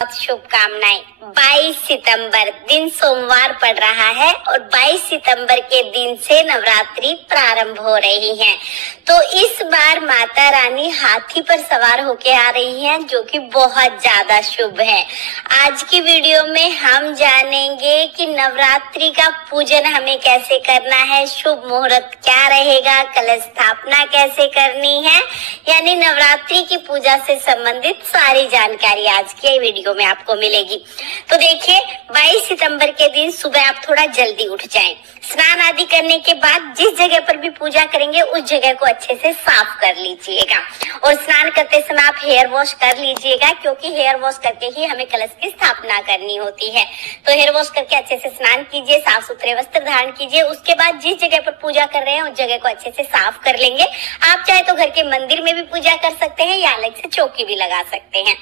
बहुत शुभकामनाएं। 22 सितंबर दिन सोमवार पड़ रहा है और 22 सितंबर के दिन से नवरात्रि प्रारंभ हो रही है। तो इस बार माता रानी हाथी पर सवार होके आ रही हैं, जो कि बहुत ज्यादा शुभ है। आज की वीडियो में हम जानेंगे कि नवरात्रि का पूजन हमें कैसे करना है, शुभ मुहूर्त क्या रहेगा, कलश स्थापना कैसे करनी है, यानी नवरात्रि की पूजा से संबंधित सारी जानकारी आज की वीडियो में आपको मिलेगी। तो देखिए, 22 सितंबर के दिन सुबह आप थोड़ा जल्दी उठ जाएं। स्नान आदि करने के बाद जिस जगह पर भी पूजा करेंगे उस जगह को अच्छे से साफ कर लीजिएगा और स्नान करते समय आप हेयर वॉश कर लीजिएगा, क्योंकि हेयर वॉश करके ही हमें कलश की स्थापना करनी होती है। तो हेयर वॉश करके अच्छे से स्नान कीजिए, साफ सुथरे वस्त्र धारण कीजिए। उसके बाद जिस जगह पर पूजा कर रहे हैं उस जगह को अच्छे से साफ कर लेंगे। आप चाहे तो घर के मंदिर में भी पूजा कर सकते हैं या अलग से चौकी भी लगा सकते हैं।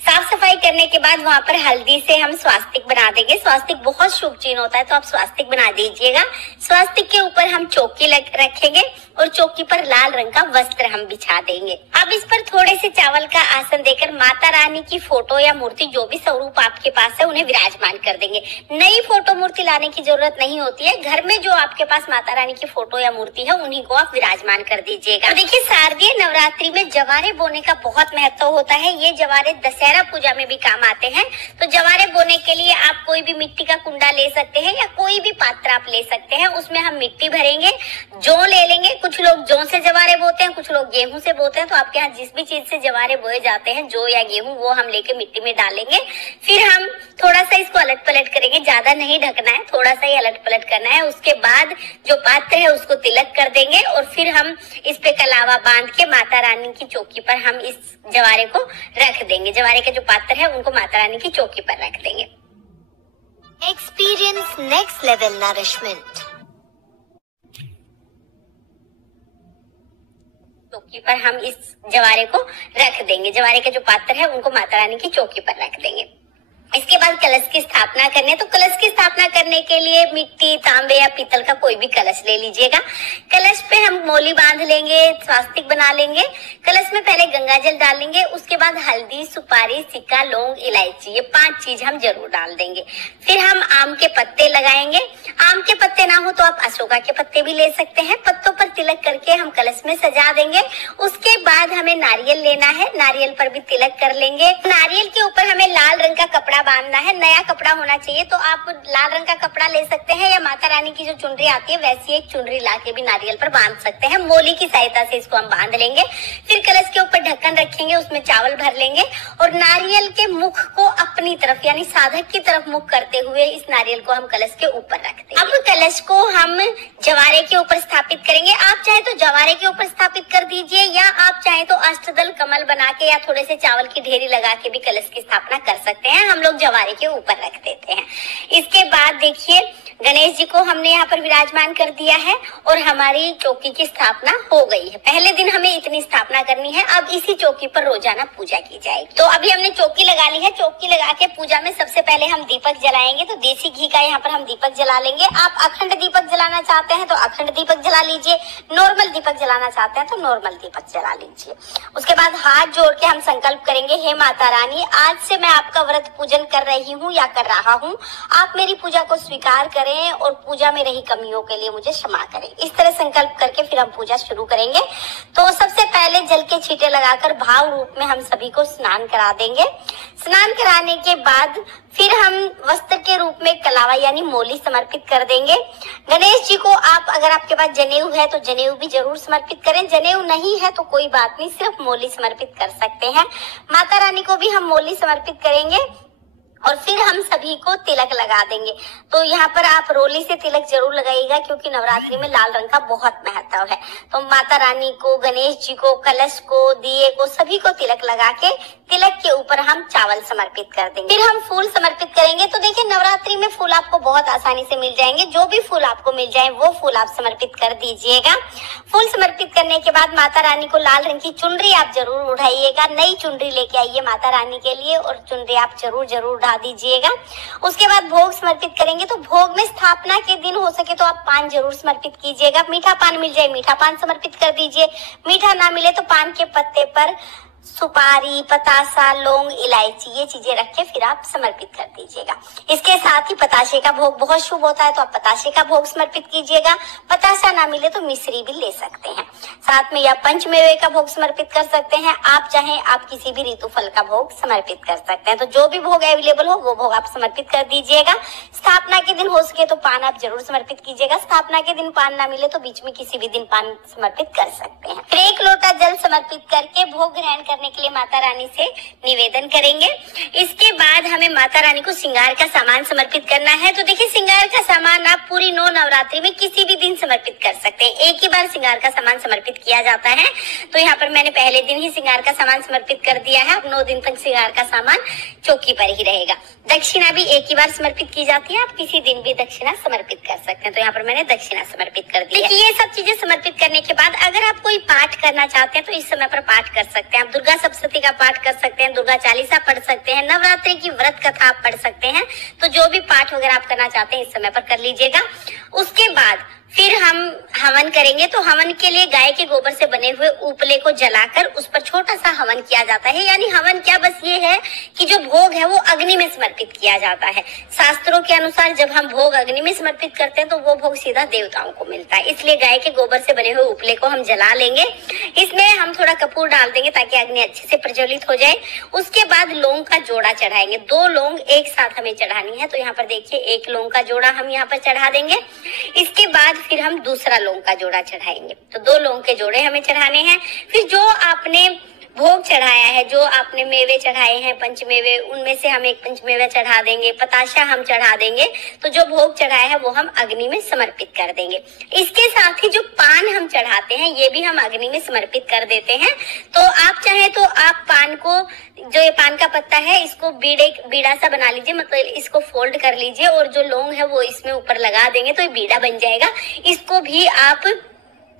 साफ सफाई करने के बाद वहाँ पर हल्दी से हम स्वास्तिक बना देंगे। स्वास्तिक बहुत शुभ चिन्ह होता है, तो आप स्वास्तिक बना दीजिएगा। स्वास्तिक के ऊपर हम चौकी रखेंगे और चौकी पर लाल रंग का वस्त्र हम बिछा देंगे। अब इस पर थोड़े से चावल का आसन देकर माता रानी की फोटो या मूर्ति, जो भी स्वरूप आपके पास है, उन्हें विराजमान कर देंगे। नई फोटो मूर्ति लाने की जरूरत नहीं होती है, घर में जो आपके पास माता रानी की फोटो या मूर्ति है उन्हीं को आप विराजमान कर दीजिएगा। तो देखिए, शारदीय नवरात्रि में जवारे बोने का बहुत महत्व होता है। ये जवारे दशहरा पूजा में भी काम आते हैं। तो जवारे बोने के लिए आप कोई भी मिट्टी का कुंडा ले सकते हैं या कोई भी पात्र आप ले सकते हैं। उसमें हम मिट्टी भरेंगे, जौ ले लेंगे। कुछ लोग जौ से जवारे बोते हैं, कुछ लोग गेहूं से बोते हैं। तो आपके यहाँ जिस भी चीज से जवारे बोए जाते हैं, जौ या गेहूं, वो हम लेके मिट्टी में डालेंगे। फिर हम थोड़ा सा इसको अलट पलट करेंगे, ज्यादा नहीं ढकना है, थोड़ा सा ही अलट पलट करना है। उसके बाद जो पात्र है उसको तिलक कर देंगे और फिर हम इस पे कलावा बांध के माता रानी की चौकी पर हम इस जवारे को रख देंगे। जवारे के जो पात्र है उनको माता रानी की चौकी पर रख देंगे। Experience next level nourishment. चौकी पर हम इस जवारे को रख देंगे। जवारे के जो पात्र है उनको माता रानी की चौकी पर रख देंगे। इसके बाद कलश की स्थापना करनी है। तो कलश की स्थापना करने के लिए मिट्टी, तांबे या पीतल का कोई भी कलश ले लीजिएगा। कलश पे हम मोली बांध लेंगे, स्वास्तिक बना लेंगे। कलश में पहले गंगा जल डाल लेंगे, उसके बाद हल्दी, सुपारी, सिक्का, लौंग, इलायची, ये 5 चीज हम जरूर डाल देंगे। फिर हम आम के पत्ते लगाएंगे। आम के पत्ते ना हो तो आप अशोका के पत्ते भी ले सकते हैं। पत्तों पर तिलक करके हम कलश में सजा देंगे। उसके बाद हमें नारियल लेना है, नारियल पर भी तिलक कर लेंगे। नारियल के ऊपर हमें लाल रंग का कपड़ा बांधना है, नया कपड़ा होना चाहिए। तो आप लाल रंग का कपड़ा ले सकते हैं या माता रानी की जो चुनरी आती है वैसी एक चुनरी लाके भी नारियल पर बांध सकते हैं। मोली की सहायता से इसको हम बांध लेंगे। फिर कलश के ऊपर ढक्कन रखेंगे, उसमें चावल भर लेंगे और नारियल के मुख को अपनी तरफ यानी साधक की तरफ मुख करते हुए इस नारियल को हम कलश के ऊपर रख देंगे। अब कलश को हम जवारे के ऊपर स्थापित करेंगे। आप चाहे तो जवारे के ऊपर स्थापित कर दीजिए या आप चाहे तो अष्टदल कमल बना के या थोड़े से चावल की ढेरी लगा के भी कलश की स्थापना कर सकते हैं। हम लोग जवारे के ऊपर रख देते हैं। इसके बाद देखिए, गणेश जी को हमने यहाँ पर विराजमान कर दिया है और हमारी चौकी की स्थापना हो गई है। पहले दिन हमें इतनी स्थापना करनी है। अब इसी चौकी पर रोजाना पूजा की जाएगी। तो अभी हमने चौकी लगा ली है। चौकी लगा के पूजा में सबसे पहले हम दीपक जलाएंगे। तो देसी घी का यहाँ पर हम दीपक जला लेंगे। आप अखंड दीपक जलाना चाहते हैं तो अखंड दीपक जला लीजिए, नॉर्मल दीपक जलाना चाहते हैं तो नॉर्मल दीपक जला लीजिए। उसके बाद हाथ जोड़ के हम संकल्प करेंगे, हे माता रानी, आज से मैं आपका व्रत पूजन कर रही हूँ या कर रहा हूँ। आप मेरी पूजा को स्वीकार करें और पूजा में रही कमियों के लिए मुझे क्षमा करें। इस तरह संकल्प करके फिर हम पूजा शुरू करेंगे। तो सबसे पहले जल के छींटे लगाकर भाव रूप में हम सभी को स्नान करा देंगे। स्नान कराने के बाद फिर हम वस्त्र के रूप में कलावा यानी मोली समर्पित कर देंगे। गणेश जी को आप, अगर आपके पास जनेऊ है तो जनेऊ भी जरूर समर्पित करें। जनेऊ नहीं है तो कोई बात नहीं, सिर्फ मोली समर्पित कर सकते हैं। माता रानी को भी हम मोली समर्पित करेंगे और फिर हम सभी को तिलक लगा देंगे। तो यहाँ पर आप रोली से तिलक जरूर लगाइएगा, क्योंकि नवरात्रि में लाल रंग का बहुत महत्व है। तो माता रानी को, गणेश जी को, कलश को, दिए को, सभी को तिलक लगा के तिलक के ऊपर हम चावल समर्पित कर देंगे। फिर हम फूल समर्पित करेंगे। तो देखिए, नवरात्रि में फूल आपको बहुत आसानी से मिल जाएंगे। जो भी फूल आपको मिल जाए वो फूल आप समर्पित कर दीजिएगा। फूल समर्पित करने के बाद माता रानी को लाल रंग की चुनरी आप जरूर उठाइएगा। नई चुनरी लेके आइए माता रानी के लिए और चुनरी आप जरूर उठा दीजिएगा। उसके बाद भोग समर्पित करेंगे। तो भोग में स्थापना के दिन हो सके तो आप पान जरूर समर्पित कीजिएगा। मीठा पान मिल जाए, मीठा पान समर्पित कर दीजिए। मीठा ना मिले तो पान के पत्ते पर सुपारी, पतासा, लौंग, इलायची, ये चीजें रख के फिर आप समर्पित कर दीजिएगा। इसके साथ ही पताशे का भोग बहुत शुभ होता है, तो आप पताशे का भोग समर्पित कीजिएगा। पताशा ना मिले तो मिश्री भी ले सकते हैं। साथ में या पंचमेवे का भोग समर्पित कर सकते हैं। आप चाहें आप किसी भी ऋतु फल का भोग समर्पित कर सकते हैं। तो जो भी भोग अवेलेबल हो वो भोग आप समर्पित कर दीजिएगा। स्थापना के दिन हो सके तो पान आप जरूर समर्पित कीजिएगा। स्थापना के दिन पान ना मिले तो बीच में किसी भी दिन पान समर्पित कर सकते हैं। फिर 1 लोटा जल समर्पित करके भोग ग्रहण करने के लिए माता रानी से निवेदन करेंगे। इसके बाद हमें माता रानी को श्रृंगार का सामान समर्पित करना है। तो देखिए, श्रृंगार का सामान आप पूरी 9 नवरात्रि में किसी भी दिन समर्पित कर सकते हैं। एक ही बार श्रृंगार का सामान समर्पित किया जाता है। तो यहाँ पर मैंने पहले दिन ही श्रृंगार का सामान समर्पित कर दिया है। अब 9 दिन तक श्रृंगार का सामान चौकी पर ही रहेगा। दक्षिणा भी एक ही बार समर्पित की जाती है। आप किसी दिन भी दक्षिणा समर्पित कर सकते हैं। तो यहाँ पर मैंने दक्षिणा समर्पित कर दी है। ये सब चीजें समर्पित करने के बाद अगर आप कोई पाठ करना चाहते हैं तो इस समय पर पाठ कर सकते हैं। आप दुर्गा सप्तशती का पाठ कर सकते हैं, दुर्गा चालीसा पढ़ सकते हैं, नवरात्रि की व्रत कथा आप पढ़ सकते हैं। तो जो भी पाठ वगैरह आप करना चाहते हैं इस समय पर कर लीजिएगा। उसके बाद फिर हम हवन करेंगे। तो हवन के लिए गाय के गोबर से बने हुए उपले को जलाकर उस पर छोटा सा हवन किया जाता है। यानी हवन क्या, बस ये है कि जो भोग है वो अग्नि में समर्पित किया जाता है। शास्त्रों के अनुसार जब हम भोग अग्नि में समर्पित करते हैं तो वो भोग सीधा देवताओं को मिलता है। इसलिए गाय के गोबर से बने हुए उपले को हम जला लेंगे। इसमें हम थोड़ा कपूर डाल देंगे ताकि अग्नि अच्छे से प्रज्वलित हो जाए। उसके बाद लौंग का जोड़ा चढ़ाएंगे। 2 लौंग एक साथ हमें चढ़ानी है। तो यहाँ पर देखिए, 1 लौंग का जोड़ा हम यहाँ पर चढ़ा देंगे। इसके बाद फिर हम दूसरा लौंग का जोड़ा चढ़ाएंगे। तो 2 लौंग के जोड़े हमें चढ़ाने हैं। फिर जो आपने भोग चढ़ाया है, जो आपने मेवे चढ़ाए हैं पंचमेवे, उनमें से हम एक पंचमेवा चढ़ा देंगे, पताशा हम चढ़ा देंगे। तो जो भोग चढ़ाया है वो हम अग्नि में समर्पित कर देंगे। इसके साथ ही जो पान हम चढ़ाते हैं ये भी हम अग्नि में समर्पित कर देते हैं। तो आप चाहे तो आप पान को, जो ये पान का पत्ता है, इसको बीड़ा सा बना लीजिए, मतलब इसको फोल्ड कर लीजिए और जो लौंग है वो इसमें ऊपर लगा देंगे तो ये बीड़ा बन जाएगा। इसको भी आप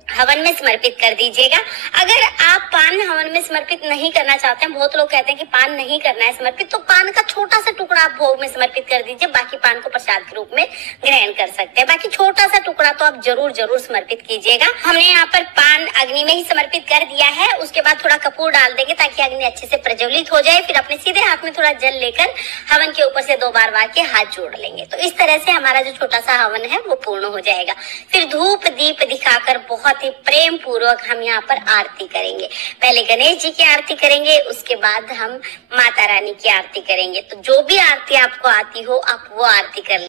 हवन में समर्पित कर दीजिएगा। अगर आप पान हवन में समर्पित नहीं करना चाहते हैं, बहुत लोग कहते हैं कि पान नहीं करना है समर्पित, तो पान का छोटा सा टुकड़ा आप भोग में समर्पित कर दीजिए। बाकी पान को प्रसाद के रूप में ग्रहण कर सकते हैं। बाकी छोटा सा टुकड़ा तो आप जरूर समर्पित कीजिएगा। हमने यहाँ पर पान अग्नि में ही समर्पित कर दिया है। उसके बाद थोड़ा कपूर डाल देंगे ताकि अग्नि अच्छे से प्रज्वलित हो जाए। फिर अपने सीधे हाथ में थोड़ा जल लेकर हवन के ऊपर से 2 बार वार के हाथ जोड़ लेंगे। तो इस तरह से हमारा जो छोटा सा हवन है वो पूर्ण हो जाएगा। फिर धूप दीप दिखाकर बहुत ही प्रेम पूर्वक हम यहाँ पर आरती करेंगे। पहले गणेश जी की आरती करेंगे, उसके बाद हम माता रानी की आरती करेंगे। तो जो भी आरती आपको आती हो आप वो आरती कर